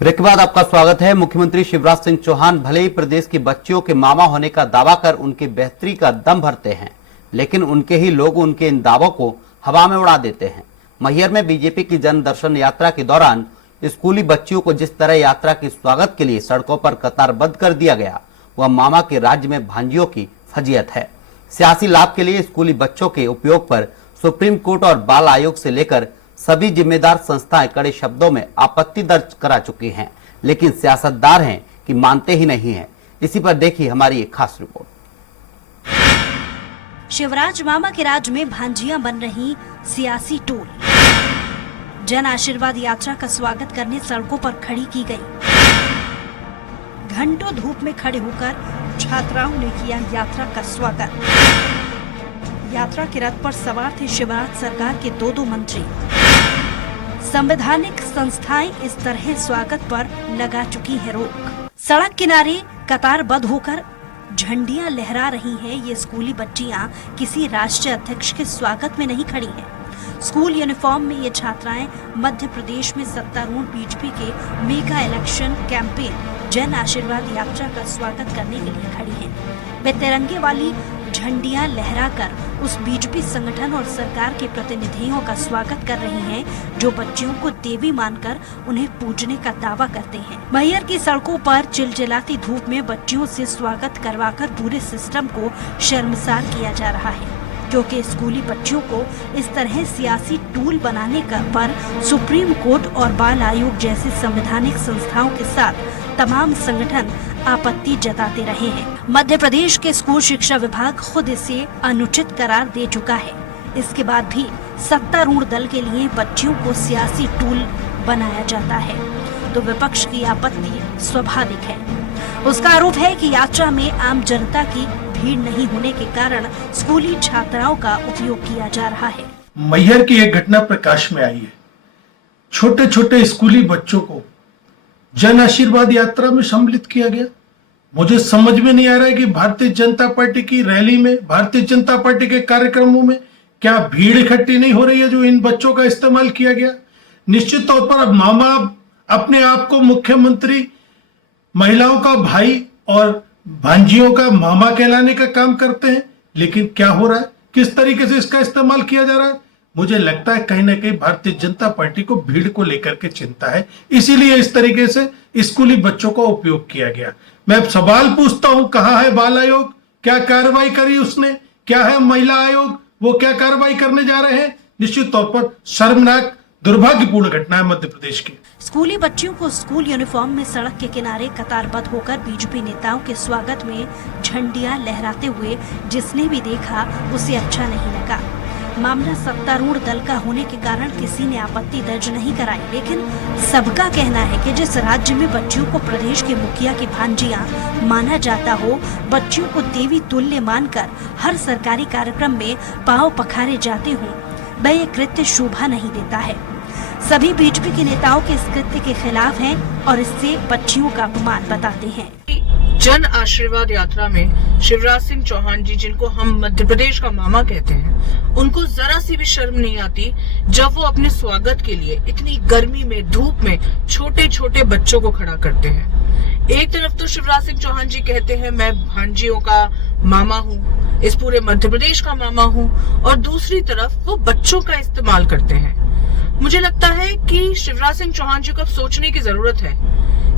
Break के बाद आपका स्वागत है। मुख्यमंत्री शिवराज सिंह चौहान भले ही प्रदेश की बच्चियों के मामा होने का दावा कर उनकी बेहतरी का दम भरते हैं, लेकिन उनके ही लोग उनके इन दावों को हवा में उड़ा देते हैं। मैहर में बीजेपी की जन दर्शन यात्रा के दौरान स्कूली बच्चियों को जिस तरह यात्रा के स्वागत के लिए सड़कों पर कतारबद्ध कर दिया गया, वह मामा के राज्य में भांजियों की फजीयत है। सियासी लाभ के लिए स्कूली बच्चों के उपयोग पर सुप्रीम कोर्ट और बाल आयोग से लेकर सभी जिम्मेदार संस्थाएं कड़े शब्दों में आपत्ति दर्ज करा चुकी हैं, लेकिन सियासतदार हैं कि मानते ही नहीं हैं। इसी पर देखिए हमारी एक खास रिपोर्ट। शिवराज मामा के राज में भांजियां बन रही सियासी टोल। जन आशीर्वाद यात्रा का स्वागत करने सड़कों पर खड़ी की गई। घंटों धूप में खड़े होकर छात्राओं ने किया यात्रा का स्वागत। यात्रा के रथ पर सवार थे शिवराज सरकार के दो मंत्री। संवैधानिक संस्थाएं इस तरह स्वागत पर लगा चुकी है रोक। सड़क किनारे कतारबद्ध होकर झंडियां लहरा रही हैं। ये स्कूली बच्चियां किसी राष्ट्रीय अध्यक्ष के स्वागत में नहीं खड़ी हैं। स्कूल यूनिफॉर्म में ये छात्राएं मध्य प्रदेश में सत्तारूढ़ बीजेपी के mega election campaign Jan Ashirwad यात्रा का स्वागत करने के लिए खड़ी हैं। वे तिरंगे वाली झंडियां लहराकर उस बीजेपी संगठन और सरकार के प्रतिनिधियों का स्वागत कर रही हैं, जो बच्चियों को देवी मानकर उन्हें पूजने का दावा करते हैं। मैहर की सड़कों पर चिलचिलाती धूप में बच्चियों से स्वागत करवाकर पूरे सिस्टम को शर्मसार किया जा रहा है, क्योंकि स्कूली बच्चियों को इस तरह सियासी टूल बनाने का पर सुप्रीम कोर्ट और बाल आयोग जैसे संवैधानिक संस्थाओं के साथ तमाम संगठन आपत्ति जताते रहे हैं। मध्य प्रदेश के स्कूल शिक्षा विभाग खुद इसे अनुचित करार दे चुका है। इसके बाद भी सत्तारूढ़ दल के लिए बच्चियों को सियासी टूल बनाया जाता है, तो विपक्ष की आपत्ति स्वाभाविक है। उसका आरोप है कि यात्रा में आम जनता की भीड़ नहीं होने के कारण स्कूली छात्राओं का उपयोग किया जा रहा है। मैहर की एक घटना प्रकाश में आई है। छोटे छोटे स्कूली बच्चों को जन आशीर्वाद यात्रा में सम्मिलित किया गया। मुझे समझ में नहीं आ रहा है कि भारतीय जनता पार्टी की रैली में, भारतीय जनता पार्टी के कार्यक्रमों में क्या भीड़ इकट्ठी नहीं हो रही है जो इन बच्चों का इस्तेमाल किया गया। निश्चित तौर पर अब मामा अपने आप को मुख्यमंत्री, महिलाओं का भाई और भांजियों का मामा कहलाने का काम करते हैं, लेकिन क्या हो रहा है, किस तरीके से इसका इस्तेमाल किया जा रहा है। मुझे लगता है कहीं ना कहीं भारतीय जनता पार्टी को भीड़ को लेकर के चिंता है, इसीलिए इस तरीके से स्कूली बच्चों का उपयोग किया गया। मैं अब सवाल पूछता हूं, कहां है बाल आयोग, क्या कार्रवाई करी उसने, क्या है महिला आयोग, वो क्या कार्रवाई करने जा रहे हैं। निश्चित तौर पर शर्मनाक दुर्भाग्यपूर्ण घटना है मध्य प्रदेश की। स्कूली बच्चियों को स्कूल यूनिफॉर्म में सड़क के किनारे कतारबद्ध होकर बीजेपी नेताओं के स्वागत में झंडियां लहराते हुए जिसने भी देखा उसे अच्छा नहीं लगा। मामला सत्तारूढ़ दल का होने के कारण किसी ने आपत्ति दर्ज नहीं कराई, लेकिन सबका कहना है कि जिस राज्य में बच्चियों को प्रदेश के मुखिया की भांजियां माना जाता हो, बच्चियों को देवी तुल्य मानकर हर सरकारी कार्यक्रम में पांव पखारे जाते हों, वह ये कृत्य शोभा नहीं देता है। सभी बीजेपी के नेताओं के इस कृत्य के खिलाफ हैं और इससे बच्चियों का अपमान बताते हैं। जन आशीर्वाद यात्रा में शिवराज सिंह चौहान जी, जिनको हम मध्य प्रदेश का मामा कहते हैं, उनको जरा सी भी शर्म नहीं आती जब वो अपने स्वागत के लिए इतनी गर्मी में, धूप में छोटे छोटे बच्चों को खड़ा करते हैं। एक तरफ तो शिवराज सिंह चौहान जी कहते हैं मैं भांजियों का मामा हूँ, इस पूरे मध्य प्रदेश का मामा हूँ, और दूसरी तरफ वो बच्चों का इस्तेमाल करते हैं। मुझे लगता है कि शिवराज सिंह चौहान जी को अब सोचने की जरूरत है,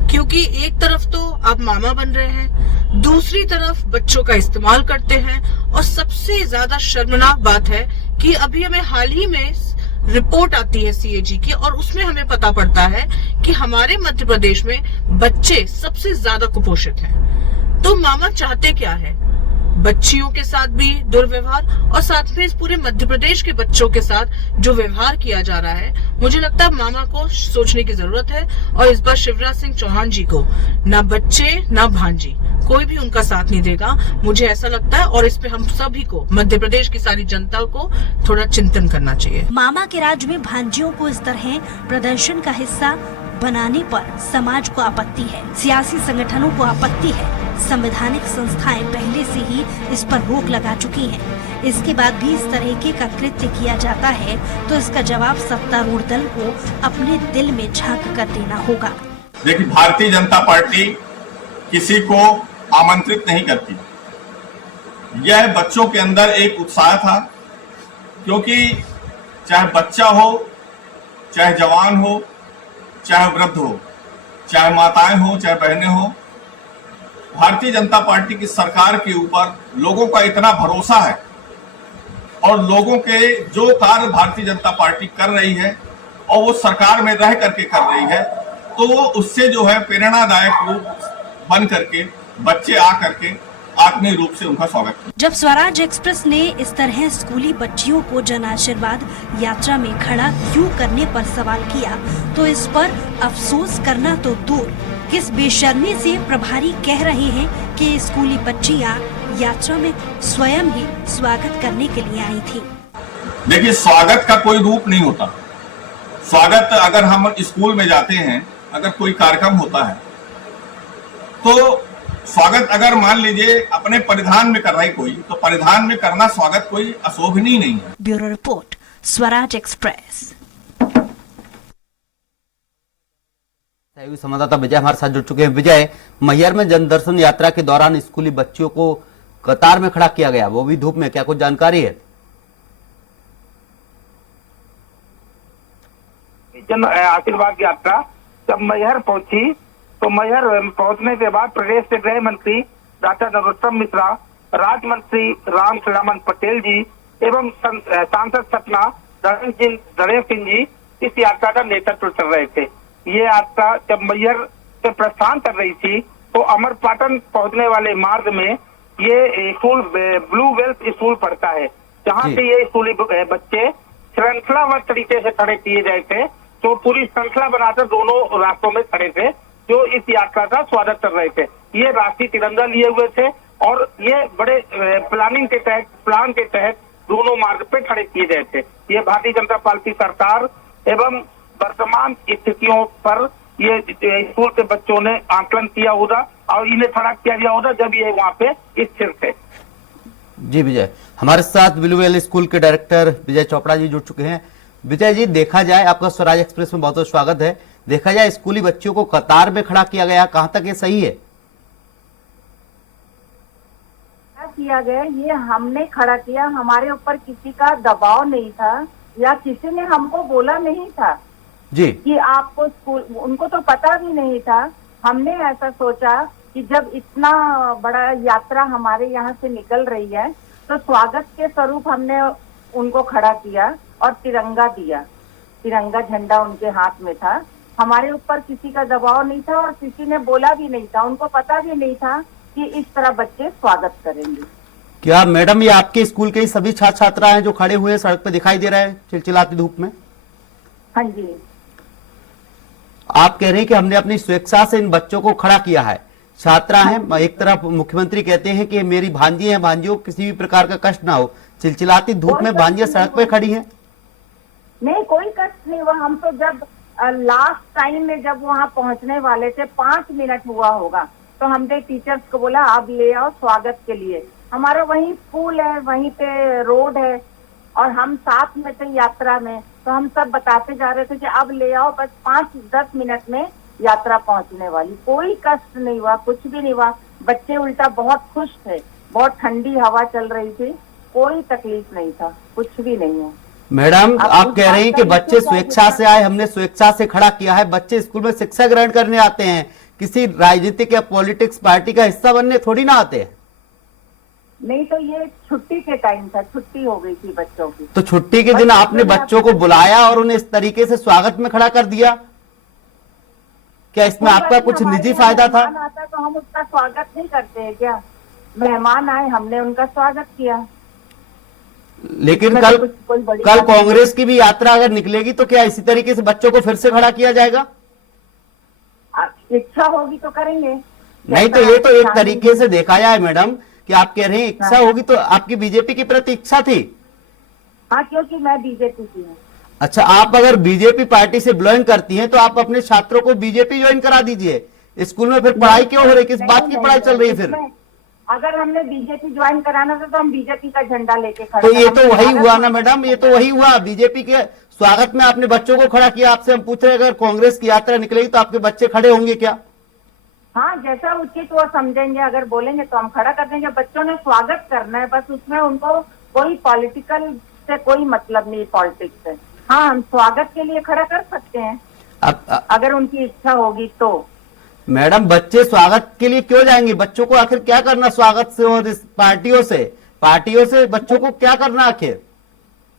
क्योंकि एक तरफ तो आप मामा बन रहे हैं, दूसरी तरफ बच्चों का इस्तेमाल करते हैं। और सबसे ज्यादा शर्मनाक बात है कि अभी हमें हाल ही में रिपोर्ट आती है सीएजी की, और उसमें हमें पता पड़ता है कि हमारे मध्य प्रदेश में बच्चे सबसे ज्यादा कुपोषित हैं। तो मामा चाहते क्या है? बच्चियों के साथ भी दुर्व्यवहार, और साथ में इस पूरे मध्य प्रदेश के बच्चों के साथ जो व्यवहार किया जा रहा है। मुझे लगता है मामा को सोचने की जरूरत है, और इस बार शिवराज सिंह चौहान जी को ना बच्चे ना भांजी कोई भी उनका साथ नहीं देगा, मुझे ऐसा लगता है। और इस पे हम सभी को, मध्य प्रदेश की सारी जनता को थोड़ा चिंतन करना चाहिए। मामा के राज में भांजियों को इस तरह प्रदर्शन का हिस्सा बनाने पर समाज को आपत्ति है, सियासी संगठनों को आपत्ति है। संवैधानिक संस्थाएं पहले से ही इस पर रोक लगा चुकी हैं। इसके बाद भी इस तरीके का कृत्य किया जाता है तो इसका जवाब सत्तारूढ़ दल को अपने दिल में झांक कर देना होगा। देखिए, भारतीय जनता पार्टी किसी को आमंत्रित नहीं करती। यह बच्चों के अंदर एक उत्साह था, क्योंकि चाहे बच्चा हो, चाहे जवान हो, चाहे वृद्ध हो, चाहे माताएं हो, चाहे बहनें हो, भारतीय जनता पार्टी की सरकार के ऊपर लोगों का इतना भरोसा है और लोगों के जो कार्य भारतीय जनता पार्टी कर रही है और वो सरकार में रह करके कर रही है, तो वो उससे जो है प्रेरणादायक रूप बन करके बच्चे आ करके आत्मीय रूप से उनका स्वागत किया। जब स्वराज एक्सप्रेस ने इस तरह स्कूली बच्चियों को जन आशीर्वाद यात्रा में खड़ा क्यों करने पर सवाल किया, तो इस पर अफसोस करना तो दूर, किस बेशर्मी से प्रभारी कह रहे हैं कि स्कूली बच्चियां यात्रा में स्वयं ही स्वागत करने के लिए आई थी। देखिए, स्वागत का कोई रूप नहीं होता। स्वागत अगर हम स्कूल में जाते हैं, अगर कोई कार्यक्रम होता है, तो स्वागत अगर मान लीजिए अपने परिधान में कर रहा है कोई, तो परिधान में करना स्वागत कोई अशोभनीय नहीं है। Bureau report, Swaraj express. संवाददाता विजय हमारे साथ जुड़ चुके हैं। विजय, मैहर में जनदर्शन यात्रा के दौरान स्कूली बच्चियों को कतार में खड़ा किया गया, वो भी धूप में, क्या कुछ जानकारी है? जन आशीर्वाद यात्रा जब मैहर पहुंची, तो मैहर पहुंचने के बाद प्रदेश के गृह मंत्री डॉक्टर नरोत्तम मिश्रा, राज्य मंत्री राम खेलामन पटेल जी एवं सांसद सपना धड़ेर सिंह जी इस यात्रा का नेतृत्व कर रहे थे। ये यात्रा जब मैहर से प्रस्थान कर रही थी, तो अमरपाटन पहुंचने वाले मार्ग में ये स्कूल ब्लू वेल्थ स्कूल पड़ता है, जहाँ से ये स्कूली बच्चे श्रृंखलाबद्ध तरीके से खड़े किए गए थे। तो पूरी श्रृंखला बनाकर दोनों रास्तों में खड़े थे, जो इस यात्रा का स्वागत कर रहे थे। ये राष्ट्रीय तिरंगा लिए हुए थे और ये बड़े प्लान के तहत दोनों मार्ग पे खड़े किए गए थे। ये भारतीय जनता पार्टी सरकार एवं वर्तमान स्थितियों पर ये स्कूल के बच्चों ने आकलन किया होगा और इन्हें खड़ा किया गया होगा जब ये वहाँ पे स्थिर थे। जी विजय, हमारे साथ ब्लूवेल स्कूल के डायरेक्टर विजय चोपड़ा जी जुड़ चुके हैं। विजय जी, देखा जाए, आपका स्वराज एक्सप्रेस में बहुत बहुत स्वागत है। देखा जाए स्कूली बच्चियों को कतार में खड़ा किया गया, कहां तक ये सही है? किया गया, ये हमने खड़ा किया, हमारे ऊपर किसी का दबाव नहीं था या किसी ने हमको बोला नहीं था जी कि आपको स्कूल, उनको तो पता भी नहीं था। हमने ऐसा सोचा कि जब इतना बड़ा यात्रा हमारे यहाँ से निकल रही है, तो स्वागत के स्वरूप हमने उनको खड़ा किया और तिरंगा दिया। तिरंगा झंडा उनके हाथ में था। हमारे ऊपर किसी का दबाव नहीं था और किसी ने बोला भी नहीं था, उनको पता भी नहीं था कि इस तरह बच्चे स्वागत करेंगे। क्या मैडम, ये आपके स्कूल के ही सभी छात्र छात्रा हैं जो खड़े हुए हैं सड़क पे दिखाई दे रहे हैं चिलचिलाती धूप में? हाँ जी। आप कह रहे हैं कि हमने अपनी स्वेच्छा से इन बच्चों को खड़ा किया है। छात्रा हैं, एक तरफ मुख्यमंत्री कहते हैं कि मेरी भांजी है, भांजियों को किसी भी प्रकार का कष्ट ना हो, चिलचिलाती धूप में भांजियां सड़क पे खड़ी हैं। नहीं, कोई कष्ट नहीं हुआ। हम तो जब लास्ट टाइम में जब वहाँ पहुँचने वाले थे, 5 मिनट हुआ होगा, तो हमने टीचर्स को बोला आप ले आओ स्वागत के लिए। हमारा वहीं स्कूल है, वहीं पे रोड है और हम साथ में थे यात्रा में, तो हम सब बताते जा रहे थे कि अब ले आओ, बस 5-10 मिनट में यात्रा पहुंचने वाली। कोई कष्ट नहीं हुआ, कुछ भी नहीं हुआ। बच्चे उल्टा बहुत खुश थे, बहुत ठंडी हवा चल रही थी, कोई तकलीफ नहीं था, कुछ भी नहीं है। मैडम, आप कह रही हैं कि बच्चे स्वेच्छा से आए, हमने स्वेच्छा से खड़ा किया है। बच्चे स्कूल में शिक्षा ग्रहण करने आते हैं, किसी राजनीतिक या पॉलिटिक्स पार्टी का हिस्सा बनने थोड़ी ना आते हैं। नहीं, तो ये छुट्टी के टाइम था, छुट्टी हो गई थी बच्चों की। तो छुट्टी के दिन आपने बच्चों को बुलाया और उन्हें इस तरीके से स्वागत में खड़ा कर दिया, क्या इसमें आपका कुछ निजी फायदा था? मेहमान आता तो हम उसका स्वागत नहीं करते हैं क्या? मेहमान आए, हमने उनका स्वागत किया। लेकिन कल कांग्रेस की भी यात्रा अगर निकलेगी तो क्या इसी तरीके से बच्चों को फिर से खड़ा किया जाएगा? इच्छा होगी तो करेंगे। नहीं, तो ये तो एक तरीके से देखा जाए मैडम कि आप कह रहे हैं इच्छा होगी, तो आपकी बीजेपी की प्रति इच्छा थी? हाँ, क्योंकि मैं बीजेपी की हूँ। अच्छा, आप अगर बीजेपी पार्टी से बिलोंग करती हैं तो आप अपने छात्रों को बीजेपी ज्वाइन करा दीजिए। स्कूल में फिर पढ़ाई क्यों हो रही, किस बात की पढ़ाई चल रही है फिर? अगर हमने बीजेपी ज्वाइन कराना था तो हम बीजेपी का झंडा लेके खड़े तो थे। ये तो हमने वही भारत हुआ ना मैडम, ये तो वही हुआ। बीजेपी के स्वागत में आपने बच्चों को खड़ा किया। आपसे हम पूछ रहे हैं अगर कांग्रेस की यात्रा निकलेगी तो आपके बच्चे खड़े होंगे क्या? हाँ, जैसा उचित वो समझेंगे, अगर बोलेंगे तो हम खड़ा कर देंगे। बच्चों ने स्वागत करना है बस, उसमें उनको कोई पॉलिटिकल से कोई मतलब नहीं, पॉलिटिक्स से। हाँ, हम स्वागत के लिए खड़ा कर सकते हैं अगर उनकी इच्छा होगी तो। मैडम बच्चे स्वागत के लिए क्यों जाएंगे? बच्चों को आखिर क्या करना स्वागत से और इस पार्टियों से बच्चों को क्या करना? आखिर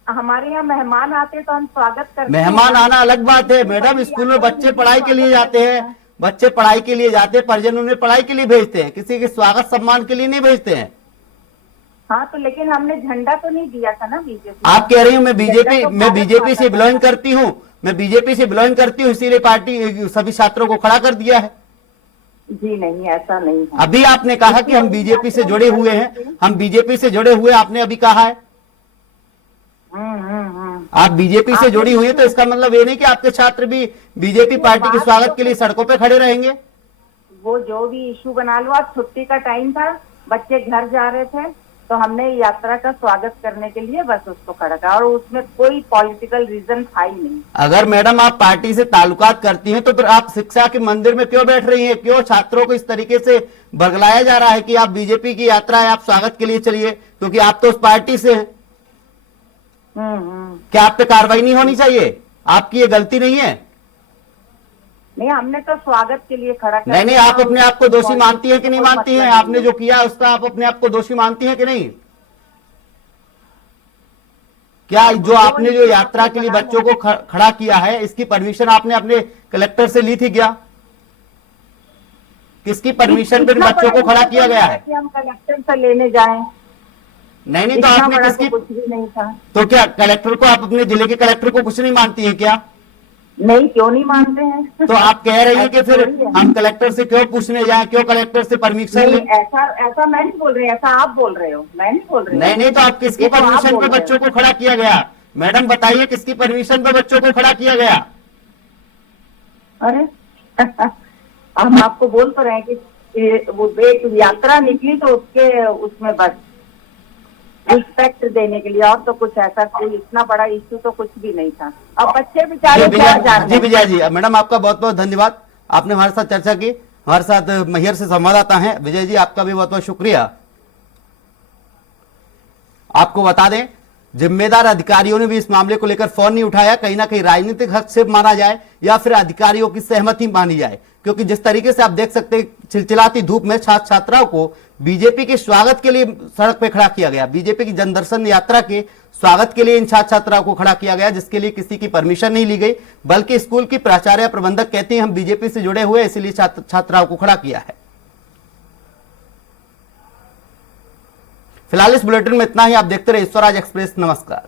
हमारे यहाँ मेहमान आते तो हम स्वागत करते हैं। मेहमान आना अलग बात है मैडम। स्कूल में बच्चे पढ़ाई के लिए जाते हैं, बच्चे पढ़ाई के लिए जाते हैं, परिजन उन्हें पढ़ाई के लिए भेजते हैं, किसी के स्वागत सम्मान के लिए नहीं भेजते हैं। हाँ, तो लेकिन हमने झंडा तो नहीं दिया था ना बीजेपी। आप कह रही हूँ मैं बीजेपी से बिलोंग करती हूँ, मैं बीजेपी से बिलोंग करती हूँ, इसीलिए पार्टी सभी छात्रों को खड़ा कर दिया है। जी नहीं, ऐसा नहीं है। अभी आपने कहा कि हम बीजेपी से जुड़े हुए हैं, हम बीजेपी से जुड़े हुए, आपने अभी कहा है। आप बीजेपी से जुड़ी हुई है तो इसका मतलब ये नहीं कि आपके छात्र भी बीजेपी पार्टी के स्वागत के लिए सड़कों पे खड़े रहेंगे। वो जो भी इशू बना लो, आज छुट्टी का टाइम था, बच्चे घर जा रहे थे, तो हमने यात्रा का स्वागत करने के लिए बस उसको खड़ा किया, और उसमें कोई पॉलिटिकल रीजन था ही नहीं। अगर मैडम आप पार्टी से ताल्लुकात करती हैं तो फिर आप शिक्षा के मंदिर में क्यों बैठ रही हैं? क्यों छात्रों को इस तरीके से बरगलाया जा रहा है कि आप बीजेपी की यात्रा है, आप स्वागत के लिए चलिए, क्योंकि आप तो उस पार्टी से हैं। क्या आप पे कार्रवाई नहीं होनी चाहिए? आपकी ये गलती नहीं है? नहीं, हमने तो स्वागत के लिए खड़ा किया। नहीं, आप अपने आप को दोषी मानती हैं कि नहीं मानती हैं? आपने जो किया उसका आप अपने आप को दोषी मानती हैं कि नहीं? क्या जो आपने जो यात्रा के लिए बच्चों को खड़ा किया है, इसकी परमिशन आपने अपने कलेक्टर से ली थी क्या? किसकी परमिशन पर बच्चों को खड़ा किया गया है? कि हम कलेक्टर से लेने जाएं। नहीं, तो आपने किसकी, कुछ भी नहीं था। तो क्या कलेक्टर को, आप अपने जिले के कलेक्टर को कुछ नहीं मानती है क्या? नहीं, क्यों नहीं मानते हैं? तो आप कह रही हैं कि फिर हम कलेक्टर से क्यों पूछने जाएं, क्यों कलेक्टर से परमिशन लें? ऐसा मैं नहीं बोल रही, ऐसा आप बोल रहे हो, मैं नहीं बोल रही। नहीं, तो आप किसकी परमिशन पर बच्चों को खड़ा किया गया? मैडम बताइए, किसकी परमिशन पर बच्चों को खड़ा किया गया? अरे हम आपको बोल तो रहे हैं कि वो एक यात्रा निकली तो उसमें बस रिस्पेक्ट देने के लिए, और तो कुछ ऐसा कोई इतना बड़ा इश्यू तो कुछ भी नहीं था। अब बच्चे बेचारे जी विजय जी, मैडम आपका बहुत बहुत धन्यवाद, आपने हमारे साथ चर्चा की। हमारे साथ मैहर से संवाददाता हैं विजय जी, आपका भी बहुत बहुत शुक्रिया। आपको बता दें, जिम्मेदार अधिकारियों ने भी इस मामले को लेकर फोन नहीं उठाया। कहीं ना कहीं राजनीतिक हस्तक्षेप माना जाए या फिर अधिकारियों की सहमति मानी जाए, क्योंकि जिस तरीके से आप देख सकते हैं चिलचिलाती धूप में छात्र छात्राओं को बीजेपी के स्वागत के लिए सड़क पे खड़ा किया गया, बीजेपी की जनदर्शन यात्रा के स्वागत के लिए इन छात्र छात्राओं को खड़ा किया गया, जिसके लिए किसी की परमिशन नहीं ली गई, बल्कि स्कूल की प्राचार्य प्रबंधक कहती हैं हम बीजेपी से जुड़े हुए इसलिए छात्राओं को खड़ा किया है। फिलहाल इस बुलेटिन में इतना ही। आप देखते रहे स्वराज एक्सप्रेस। नमस्कार।